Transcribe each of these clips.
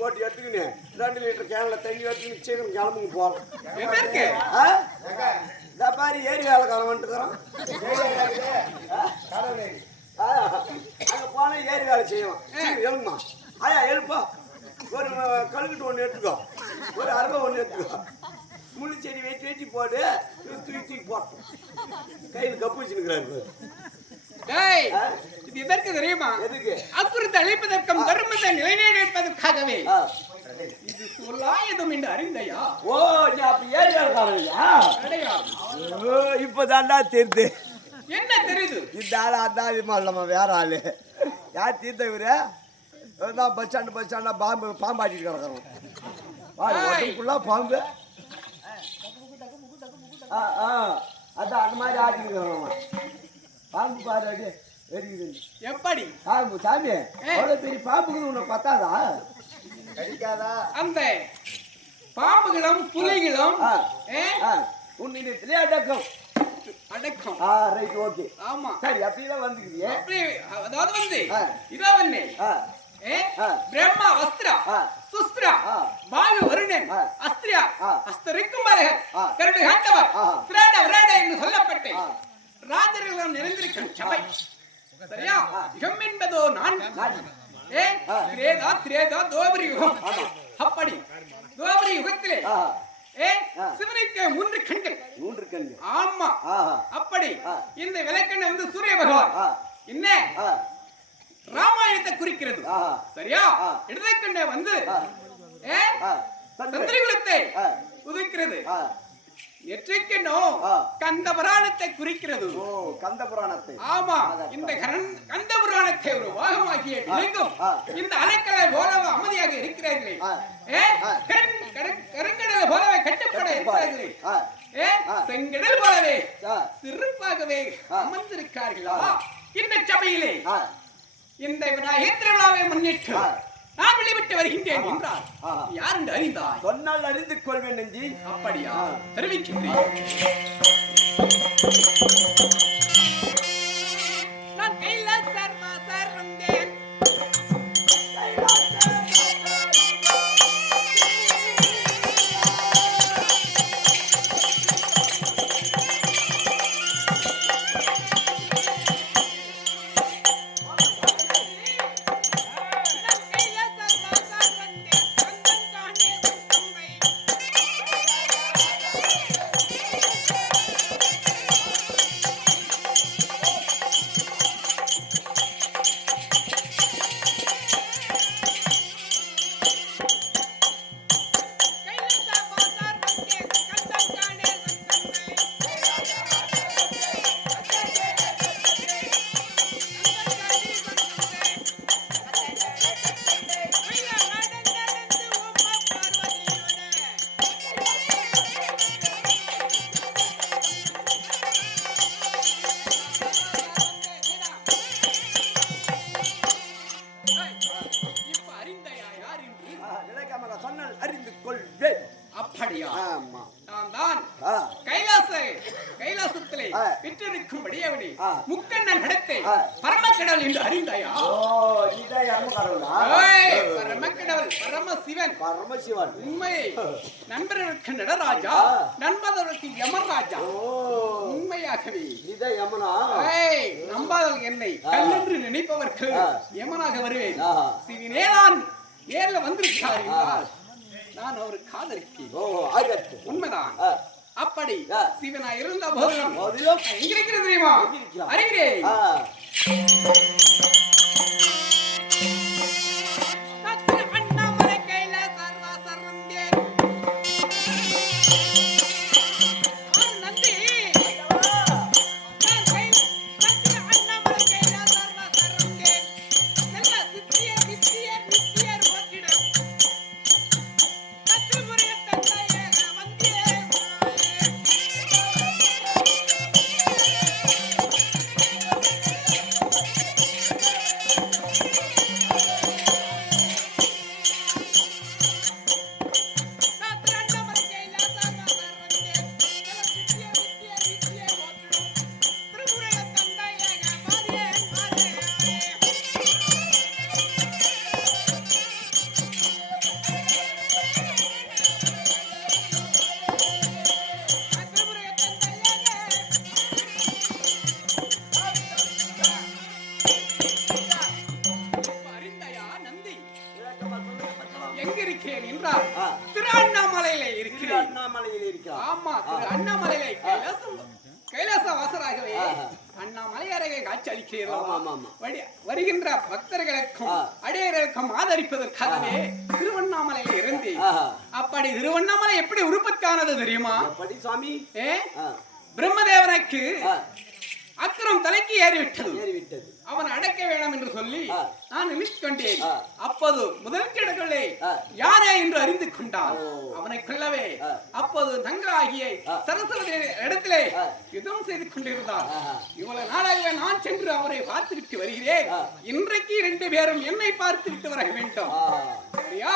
போட்டு எடுத்துக்கின்னு ரெண்டு லிட்டர் கேனில் தண்ணி எடுத்துக்கின்னு சீக்கிரம் கிளம்புங்க போகலாம் என்ன இருக்கு? ஆ? இந்த பாரு ஏரி வேலைக்காரன் வந்துட்டுக்கிறோம் அங்கே போனால் ஏரி வேலை செய்யலாம் எழுமா ஆயா எழுப்பா. ஒரு கழுகுட்டு ஒன்று எடுத்துக்கோ. ஒரு அருமை ஒன்று எடுத்துக்கோ. முள்ளு செடி வெட்டி வெட்டி போட்டு தூக்கி தூக்கி போட்டோம் கையில் கப்பு வச்சுருக்கிறாரு இது எதற்கு தெரியுமா அக்குறத்தை அழிப்பதற்கும் தர்மத்தை நிலைநிற்பதற்காகவே ஆ. இது சொல்லாயதும் என்று அறிந்தையா? ஓ அப்ப ஏரி வேலைக்காரன்யா கிடையாது ஓ இப்போதான்டா தெரியுது என்ன தெரியுது? இந்த ஆள் அந்த ஆள் இல்லம்மா வேற ஆளு. யார் தீர்த்த இவரு? தான் பஸ் ஸ்டாண்டு பஸ் ஸ்டாண்டா பாம்பு பாம்பாட்டிட்டு கிடக்குறோம். ஃபுல்லாக பாம்பு. ஆ ஆ. அதான் அந்த மாதிரி ஆட்டிட்டு பாம்பு பாரு எப்படி சாமி அவ்வளோ பெரிய பாம்புக்கு உன்னை பத்தாதா கடிக்காதா அந்த பாம்புகளும் புலிகளும் ஆ உன்னிடத்திலே அடக்கம் அடக்கம் ஆ ரைட் ஓகே ஆமா சரி அப்படிதான் வந்துக்குது அப்படி அதாவது வந்து ஆ. இதோ வந்து. பிரம்மா அஸ்திரா ஆ. சுஸ்திரா. வாயு வருணன். அஸ்திரியா. அஸ்தரிக்கும் ஆ. கருடு காண்டவர் ஆ. திராட விராட என்று சொல்லப்பட்டு. ராஜர்களும் நிறைந்திருக்கும் சபை சரியா? யுகம் என்பதோ நான். ஏ. திரேதா திரேதா தோபரி யுகம். அப்படி. தோபரி யுகத்திலே. சிவனுக்கு மூன்று கண்கள். மூன்று கண்ணு ஆமா. அப்படி. இந்த விளக்கண்ண வந்து சூரிய பகவான். என்ன? ராமாயணத்தை குறிக்கிறது. சரியா? ஆ. இடதுக்கண்ண வந்து. ஏ. சந்திரகுலத்தை உதிக்கிறது. ஆ. கந்த புராணத்தை குறிக்கிறது. ஓ கந்த புராணத்தை ஆமா. இந்த கந்த புராணத்தை ஒரு விளங்கும் ஆ. இந்த அலைக்கலை போலவே அமைதியாக இருக்கிறார்களே. கருங்கடல் போலவே கட்டுப்பட இருக்கிறார்களே. செங்கடல் போலவே சிறப்பாகவே. அமர்ந்திருக்கார்களா? இந்த சபையிலே இந்த விநாயகர் திருவிழாவை முன்னிட்டு. நான் வெளிவிட்டு வருகின்றேன் என்றார். யார் என்று அறிந்தாய்? சொன்னால் அறிந்து கொள்வேன் நெஞ்சி. அப்படியா. தெரிவிக்கின்றேன் பரமசிவன் உண்மை. நண்பர்களுக்கு நடராஜா. நண்பர்களுக்கு யமராஜா. உண்மையாகவே. நீதான் யமுனா? நம்பாதல் என்னை. நினைப்பவர்க்கு ஆ. யமனாக வருவேன். சிவனே நான் நேர்ல வந்திருக்கார் நான் ஓ ஆகட்டு உண்மைதான். அப்படி. சிவனா இருந்த போதிலும் எங்க இருக்கிறது தெரியுமா? அறிகிறேன். வருகின்ற பக்தர்களுக்கும். அடியர்களுக்கும் ஆதரிப்பதற்காகவே திருவண்ணாமலையில் இருந்து. அப்படி திருவண்ணாமலை எப்படி உருப்பத்தானது தெரியுமா? எப்படி சுவாமி? பிரம்மதேவனுக்கு ஆ, அக்கிரம் தலைக்கு ஏறிவிட்டது ஏறிவிட்டது அவன் அடக்க வேண்டாம் என்று சொல்லி. நான் நினைத்துக் கொண்டேன் ஆ. அப்போது முதல் கிடக்கவில்லை ஆ. யாரே என்று அறிந்து கொண்டான். அவனை ஆ. அப்போது தங்க ஆகிய ஆ. சரஸ்வதி இடத்திலே. யுத்தம் செய்து கொண்டிருந்தார் ஆஹா. இவ்வளவு நாளாகவே நான் சென்று அவரை பார்த்து விட்டு வருகிறேன். இன்றைக்கு ரெண்டு பேரும் என்னை பார்த்து விட்டு வர வேண்டும் சரியா.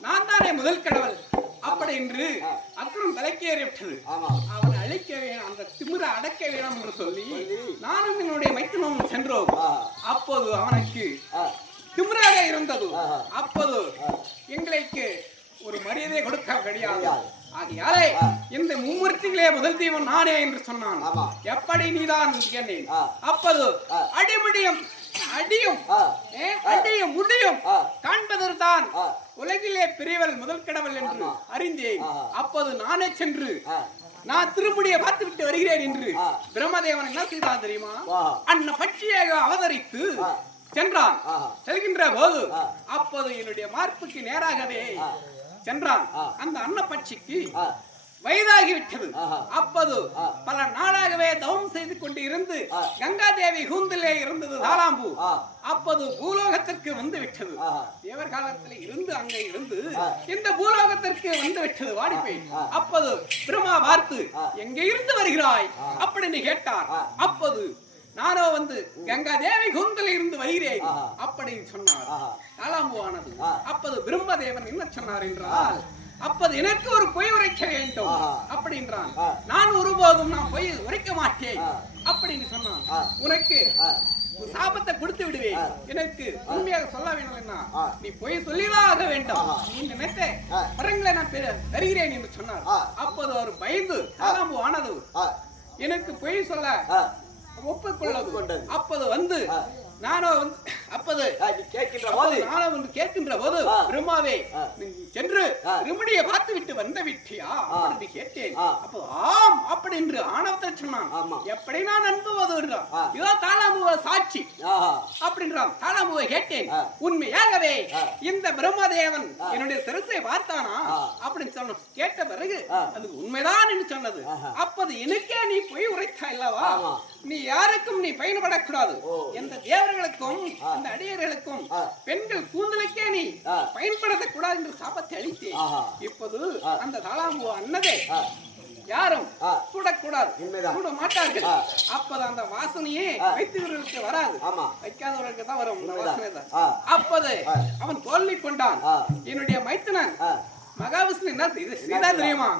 நான் தானே முதல் கடவுள் அப்படி என்று ஆ. அப்புறம் தலைக்கேறி விட்டது ஆமா அவனை அழிக்க வேணும் அந்த திமிர அடக்க வேணும் என்று சொல்லி. நானும் என்னுடைய மைத்தனும் சென்றோம் அப்போது அவனுக்கு திமிராக இருந்தது. அப்போது. எங்களுக்கு ஒரு மரியாதை கொடுக்க கிடையாது. ஆகையாலே. இந்த மும்மூர்த்திகளே முதல் தெய்வம் நானே என்று சொன்னான். எப்படி நீதான் கேட்டேன். அப்போது. அடிமுடியும் அடியும் அடியும் முடியும். காண்பதற்தான் ஆ. உலகிலே பெரியவள் முதல் கடவுள் என்று. அறிந்தேன். அப்போது நானே சென்று நான் திருமுடியை பார்த்து விட்டு வருகிறேன் என்று. பிரம்மதேவன் என்ன செய்தான் தெரியுமா. அன்ன பட்சியாக அவதரித்து. சென்றான். செல்கின்ற போது. அப்போது என்னுடைய மார்புக்கு நேராகவே. சென்றான். அந்த அன்னப்பட்சிக்கு ஆ, வயதாகி விட்டது ஆஹா. அப்போது. பல நாளாகவே தவம் செய்து கொண்டு இருந்து ஆ. கங்காதேவி கூந்திலே இருந்தது தாளாம்பூ ஆ. அப்போது பூலோகத்திற்கு வந்து விட்டது. தேவர் காலத்தில் இருந்து அங்கே இருந்து. இந்த பூலோகத்திற்கு வந்து விட்டது வாடிப்பை. அப்போது பிரம்மா பார்த்து. எங்கே இருந்து வருகிறாய் அப்படின்னு கேட்டார். அப்போது நானோ வந்து கங்கா தேவி குந்தில் இருந்து வருகிறேன். அப்படின்னு சொன்னார் ஆஹா. காலாம்புவானது ஆ. அப்போது பிரம்மதேவன் என்ன சொன்னார் என்றால் அப்போது எனக்கு ஒரு பொய் உரைக்க வேண்டும். அப்படின்றான். நான் ஒருபோதும் நான் பொய் உரைக்க மாட்டேன். அப்படின்னு சொன்னான். உனக்கு சாபத்தை கொடுத்து விடுவேன். எனக்கு உண்மையாக சொல்ல வேணும் என்ன ஆ. நீ பொய் சொல்லிதான் ஆக வேண்டும். நீ நினைத்த ஆ. வரங்களை நான் தருகிறேன் என்று சொன்னார். அப்போது அவர் பயந்து காலாம்பு ஆனது எனக்கு பொய் சொல்ல ஒப்புக்கொண்டது. அப்போது வந்து ஆ. நானோ வந்து அப்போது கேட்கின்ற போது நானும் வந்து கேட்கின்ற போது. பிரம்மாவே சென்று. ரிமடியை பார்த்து விட்டு வந்த விட்டியா அப்படின்னு கேட்டேன் ஆ. அப்போ ஆம் அப்படி என்று ஆணவத்தை சொன்னான். எப்படி நான் நம்புவது என்றான். இதோ தாளாமுவ சாட்சி. அப்படின்றான் தாளாமுவை கேட்டேன். உண்மையாகவே. இந்த பிரம்மதேவன். என்னுடைய சிரசை பார்த்தானா. அப்படின்னு சொன்ன கேட்ட பிறகு. அது உண்மைதான் என்று சொன்னது. அப்போது எனக்கே நீ பொய் உரைத்தாய் அல்லவா. நீ யாருக்கும் நீ பயன்படக்கூடாது. எந்த தேவர்களுக்கும். அந்த அடியர்களுக்கும். பெண்கள் கூந்தலுக்கே நீ. பயன்படுத்தக்கூடாது என்று சாபத்தை அளித்தேன் ஆஹா. இப்போது. அந்த தாளாம்பு அன்னதே யாரும் உண்மைதான். சுட மாட்டார்கள். அப்போது அந்த வாசனையே. வைத்தவர்களுக்கு வராது. வைக்காதவர்களுக்கு தான் வரும். அப்போது. அவன் தோல்வி கொண்டான். என்னுடைய மைத்துனன். மகாவிஷ்ணு என்ன செய்து? தெரியுமா.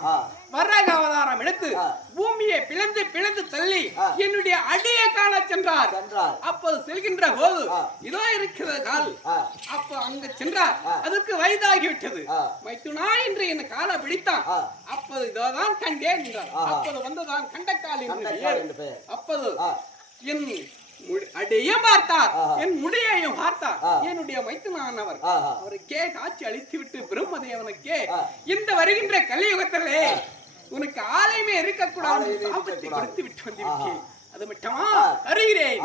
வராக அவதாரம் எடுத்து. பூமியை பிளந்து பிளந்து தள்ளி. என்னுடைய அடியை காண சென்றார் அப்போது செல்கின்ற போது. இதோ இருக்கிறது கால் அப்போ அங்க சென்றார். அதற்கு வயதாகி விட்டது. மைத்துனா என்று என்ன காலை பிடித்தான். அப்போது இதோதான் கண்டேன் என்றார். அப்போது வந்ததான். என்று பெயர். அப்போது. என் அடியையும் பார்த்தார். என் முடியையும் பார்த்தார். என்னுடைய மைத்துனானவர். அவருக்கே காட்சி அளித்து விட்டு பிரம்மதேவனுக்கே. இந்த வருகின்ற கலியுகத்திலே உனக்கு ஆலயமே இருக்கக்கூடாது. சாபத்தை. கொடுத்து விட்டு வந்து அது மட்டுமா. அறிகிறேன்.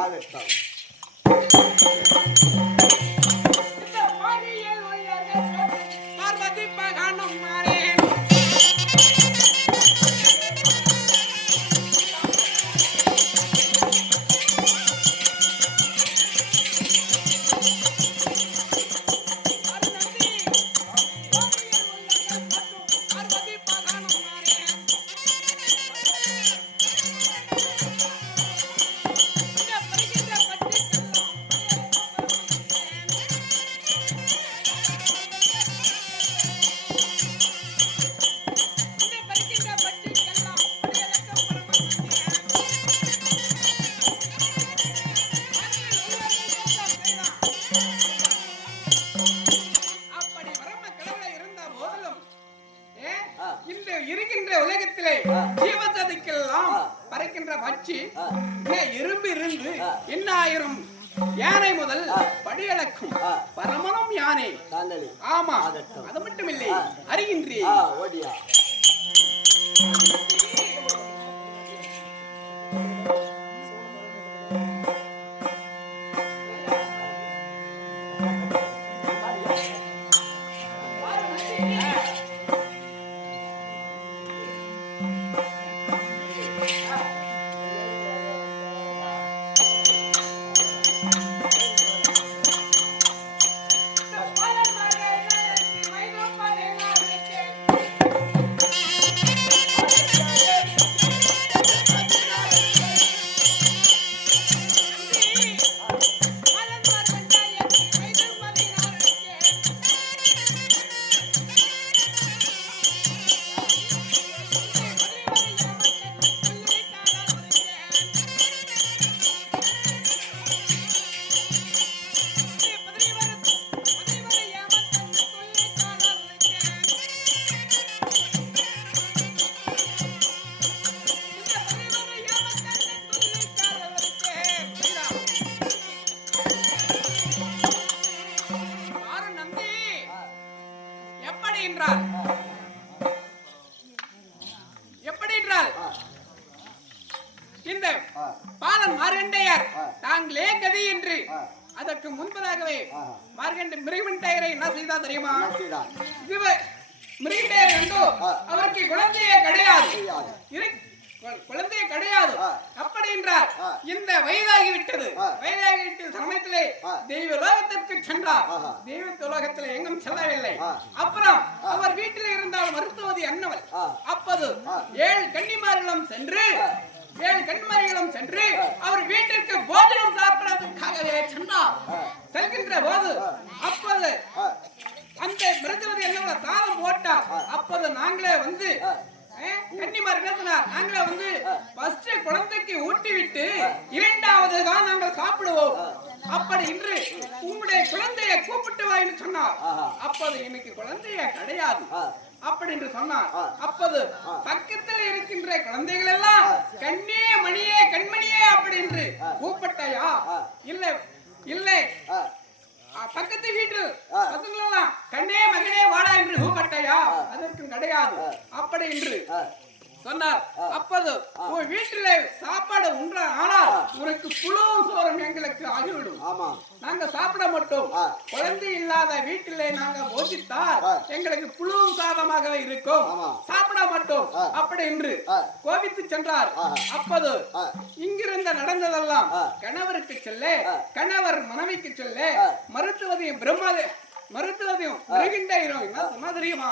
இருக்கின்ற உலகத்திலே ஆ. பறக்கின்ற பட்சி இரும்பு இருந்து. என்ன ஆயிரம் யானை முதல். படியளக்கும். பரமனும் யானை. ஆமா. அது மட்டுமில்லை ஆ. அறிகின்றேன் தெரியுமா மிருகண்டையர் கண்டோ அவருக்கு குழந்தையே கிடையாது குழந்தையே கிடையாது. அப்படி என்றால் ஆ. இந்த வயதாகி விட்டது. வயதாகி விட்ட சமயத்திலே. தெய்வ லோகத்திற்கு சென்றார். தெய்வ உலகத்தில் எங்கும் செல்லவில்லை. அப்புறம் அவர் வீட்டில் இருந்தால் மருத்துவதி அன்னவள். அப்போது. ஏழு கன்னிமார்களும் சென்று. ஏழு கன்னிமார்களும் சென்று அவர் வீட்டிற்கு போஜனம் சாப்பிடுறதுக்காகவே சென்றார். செல்கின்ற போது அப்போது அந்த மிருதுவதி என்ன சாதம் போட்டா அப்போது நாங்களே வந்து அஹ், கன்னிமார் பேசினார் நாங்களே வந்து ஃபர்ஸ்ட் குழந்தைக்கு ஊட்டி விட்டு இரண்டாவது தான் நாங்கள் சாப்பிடுவோம் அப்படி இன்று உங்களுடைய குழந்தையை கூப்பிட்டு வாயின்னு சொன்னார் ஆஹா. அப்போது எனக்கு குழந்தைய கிடையாது அப்படி என்று சொன்னார் ஆ. அப்போது பக்கத்தில் இருக்கின்ற குழந்தைகள் எல்லாம் கண்ணே மணியே கண்மணியே அப்படி என்று கூப்பிட்டாயா இல்லை இல்லை பக்கத்து வீட்டு ஆ. பசங்களெல்லாம் கண்ணே மகனே வாடா என்று கூப்பிட்டாயா அதற்கும் கிடையாது அப்படி என்று சொன்னார் அப்போது உன் வீட்டிலே சாப்பாடு உண்ற ஆனால் உனக்கு புழுவும் சோறும் எங்களுக்கு ஆகிவிடும் ஆமா நாங்க சாப்பிட மாட்டோம். குழந்தை இல்லாத வீட்டிலே நாங்க போதித்தால் ஆ. எங்களுக்கு புழுவும் சாதமாகவே இருக்கும். சாப்பிட மாட்டோம். அப்படி என்று. கோபித்து சென்றார். அப்போது. இங்கிருந்த நடந்ததெல்லாம். கணவருக்கு சொல்ல. கணவர் மனைவிக்கு சொல்ல. மருத்துவதையும் பிரம்மதே மருத்துவதையும் மிருகிண்டையும் என்ன சொன்னா தெரியுமா.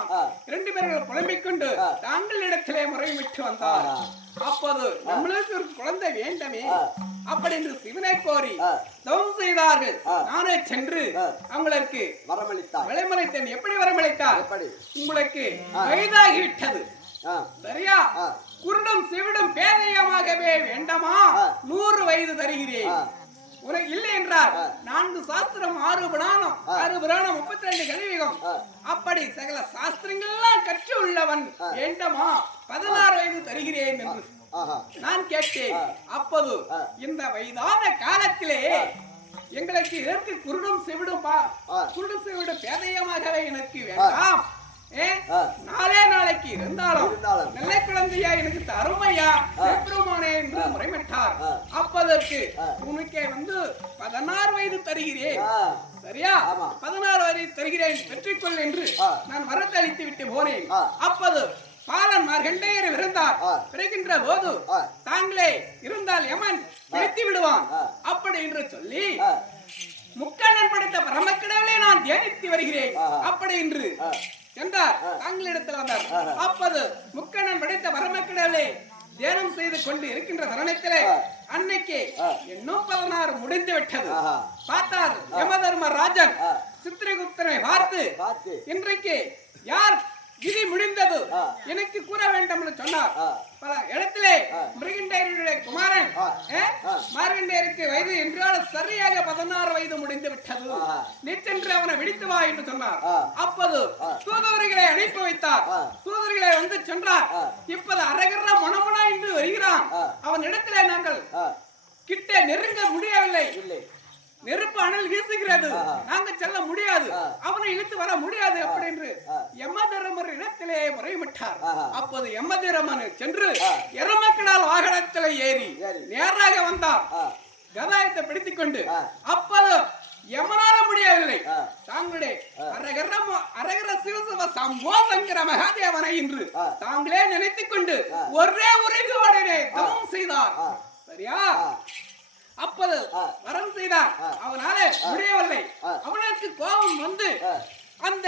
இரண்டு பேர்கள் புலம்பிக் கொண்டு தாங்களிடத்திலே முறையிட்டு வந்தார். அப்போது நம்மளுக்கு ஒரு குழந்தை வேண்டுமே. அப்படி என்று சிவனை கோரி. தவம் செய்தார்கள். நானே சென்று. அவங்களுக்கு வரமளித்தார் விளைமலைத்தன் எப்படி வரமளித்தார் உங்களுக்கு வயதாகிவிட்டது சரியா. குருடும் செவிடும் பேதையமாகவே வேண்டாமா. நூறு வயது தருகிறேன். உனக்கு இல்லை என்றால் நான்கு சாஸ்திரம் ஆறு புராணம் ஆறு புராணம் முப்பத்தி ரெண்டு கலியுகம். அப்படி சகல சாஸ்திரங்கள் எல்லாம் கற்று உள்ளவன் வேண்டாமா பதினாறு வயது தருகிறேன் என்று நான் கேட்டேன். அப்போது இந்த வயதான காலத்திலே எங்களுக்கு இதற்கு குருடும் செவிடும். குருடும் செவிடும் பேதையமாகவே எனக்கு வேண்டாம். நாளே நாளைக்கு இருந்தாலும். நல்ல குழந்தையா எனக்கு தருமையா பெருமானே என்று முறைமிட்டார். அப்பதற்கு. உனக்கே வந்து பதினாறு வயது தருகிறேன் சரியா. பதினாறு வரை தருகிறேன் பெற்றுக்கொள் என்று. நான் மரத்தளித்து விட்டு போனேன். அப்போது பாலன் மார்கண்டையர் இருந்தார் ஆ. பிறக்கின்ற போது. தாங்களே இருந்தால் யமன் பிடித்து விடுவான். அப்படி என்று சொல்லி முக்கண்ணன் படைத்த பரமக்கடவுளை நான் தியானித்து வருகிறேன். அப்படி என்று. என்றார். தாங்களிடத்தில் வந்தார். அப்போது முக்கண்ணன் படைத்த பரமக்கடவுளை தியானம் செய்து கொண்டு இருக்கின்ற தருணத்திலே அன்னைக்கு இன்னும் பதினாறு முடிந்து விட்டது. பார்த்தார் யமதர்ம ராஜன். சித்திரகுப்தனை பார்த்து. இன்றைக்கு யார் விதி முடிந்தது. எனக்கு கூற வேண்டும் என்று சொன்னார். பல இடத்திலே மிருகண்டையருடைய குமாரன். மார்கண்டையருக்கு வயது என்றால் சரியாக பதினாறு வயது முடிந்து விட்டது ஆ. நீ சென்று அவனை விடுத்து வா என்று சொன்னார். அப்போது தூதுவர்களை அனுப்பி வைத்தார். தூதுவர்களை வந்து சென்றார். இப்போது அரகர மனமுனா என்று வருகிறான். அவன் இடத்திலே நாங்கள் கிட்ட நெருங்க முடியவில்லை நெருப்பு அனல் வீசுகிறது. நாங்க செல்ல முடியாது. அவனை இழுத்து வர முடியாது அப்படி என்று யமதரமர் இடத்திலே முறையிட்டார். அப்போது யமதரமன் சென்று ஆ. எரமக்கடால் வாகனத்திலே ஏறி. நேராக வந்தார் கதாயத்தை பிடித்துக் கொண்டு. அப்போது யமனால முடியவில்லை. தாங்களே அரகர அரகர சிவசிவ சம்போ சங்கர மகாதேவனை என்று ஆ. தாங்களே நினைத்துக் கொண்டு ஒரே உரைக்கு உடனே தவம் செய்தார். சரியா. அப்போது. வரம் செய்தான் ஆ. அவனால முடியவில்லை. அவனுக்கு கோபம் வந்து. அந்த.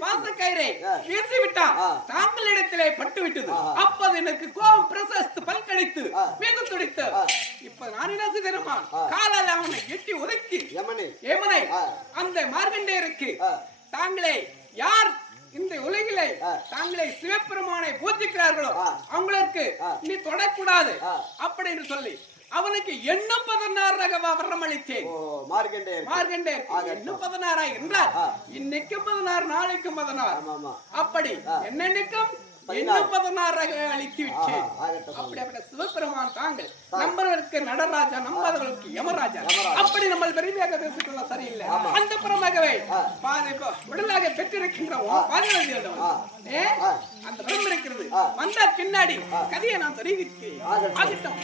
பாசக்கயிறை. வீசி விட்டான் ஆ. தாங்களிடத்திலே பட்டு விட்டது. அப்போது எனக்கு கோபம் பிரசஸ்து பல் கடித்து. மீது துடித்து. இப்ப நான் என்ன செய்தேமா ஆ. காலால் அவனை எட்டி உதைத்து ஏமனை. அந்த மார்க்கண்டேயருக்கு ஆ. தாங்களே யார் இந்த உலகிலே. தாங்களே சிவபெருமானை பூஜிக்கிறார்களோ. அவங்களுக்கு. நீ தொடக்கூடாது. அப்படின்னு சொல்லி அவனுக்கு எண்ணும் பதினாறு ரக வரம் அளித்தேன். ஓ மார்க்கண்டேயர் மார்க்கண்டேயர் ஆகட்டும். எண்ணும் பதினாறா என்றால் ஆ. இன்னைக்கும் பதினாறு நாளைக்கும் பதினாறு. அப்படி. என்னென்னைக்கும். இன்னும் பதினாறு ரக அளித்து விட்டேன். ஆஹா, ஆகட்டும். அப்படிப்பட்ட சிவபெருமான் தாங்கள் நம்பர்களுக்கு நடராஜா நம்பாதவர்களுக்கு யமராஜா. அப்படி நம்ம பெருமையாக பேசிக்கொள்ள சரியில்லை. இப்போ உடலாக பெற்றிருக்கின்ற உன் பாதுகாதி உள்ளவன். ஆ. ஏ ஆ. அந்த வரம் இருக்கிறது ஆ. வந்த பின்னாடி கதையை நான் தெரிவிக்கிறேன். ஆகட்டும்